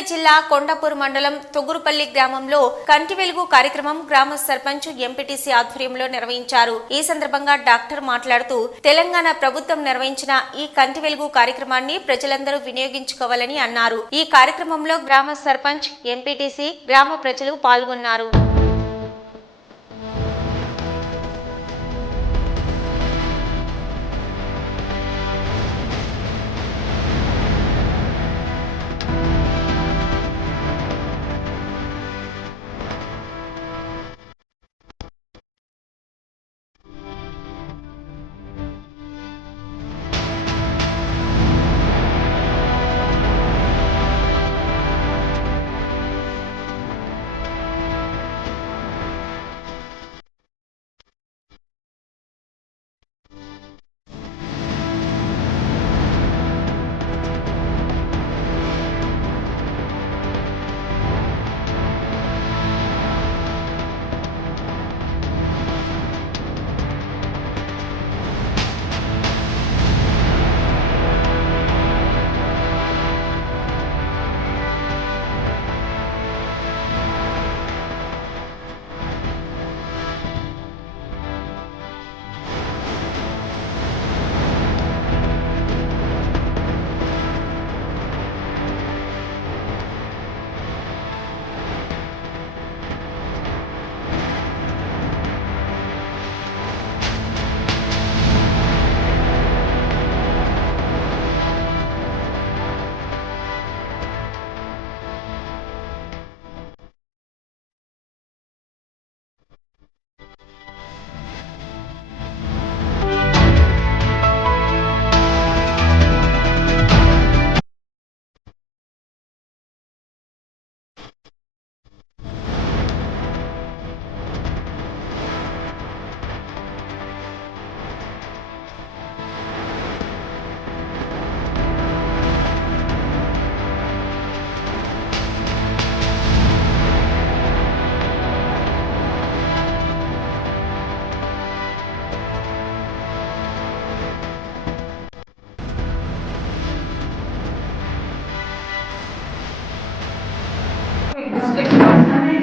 రంగారెడ్డి జిల్లా కొండాపూర్ మండలం తొగురుపల్లి గ్రామంలో కంటి వెలుగు కార్యక్రమం గ్రామ సర్పంచ్ ఎంపీటీసీ ఆధ్వర్యంలో నిర్వహించారు. ఈ సందర్భంగా డాక్టర్ మాట్లాడుతూ తెలంగాణ ప్రభుత్వం నిర్వహించిన ఈ కంటి వెలుగు కార్యక్రమాన్ని ప్రజలందరూ వినియోగించుకోవాలని అన్నారు. ఈ కార్యక్రమంలో గ్రామ సర్పంచ్ ఎంపీటీసీ గ్రామ ప్రజలు పాల్గొన్నారు.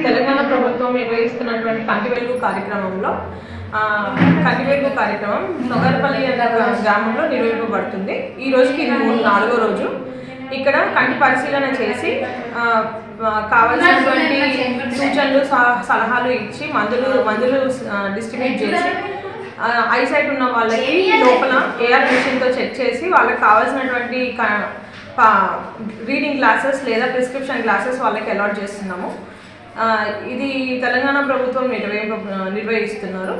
తెలంగాణ ప్రభుత్వం నిర్వహిస్తున్నటువంటి కంటి వెలుగు కార్యక్రమంలో కంటి వెలుగు కార్యక్రమం తొగరుపల్లి గ్రామంలో నిర్వహింపబడుతుంది. ఈ రోజుకి ఇది 4వ రోజు. ఇక్కడ కంటి పరిశీలన చేసి కావాల్సినటువంటి సూచనలు సలహాలు ఇచ్చి మందులు డిస్ట్రిబ్యూట్ చేసి ఐసైట్ ఉన్న వాళ్ళకి లోపల ఏఆర్ మిషన్తో చెక్ చేసి వాళ్ళకి కావాల్సినటువంటి రీడింగ్ గ్లాసెస్ లేదా ప్రిస్క్రిప్షన్ గ్లాసెస్ వాళ్ళకి అలాట్ చేస్తున్నాము. ఇది తెలంగాణ ప్రభుత్వం నిర్వహిస్తున్నారు.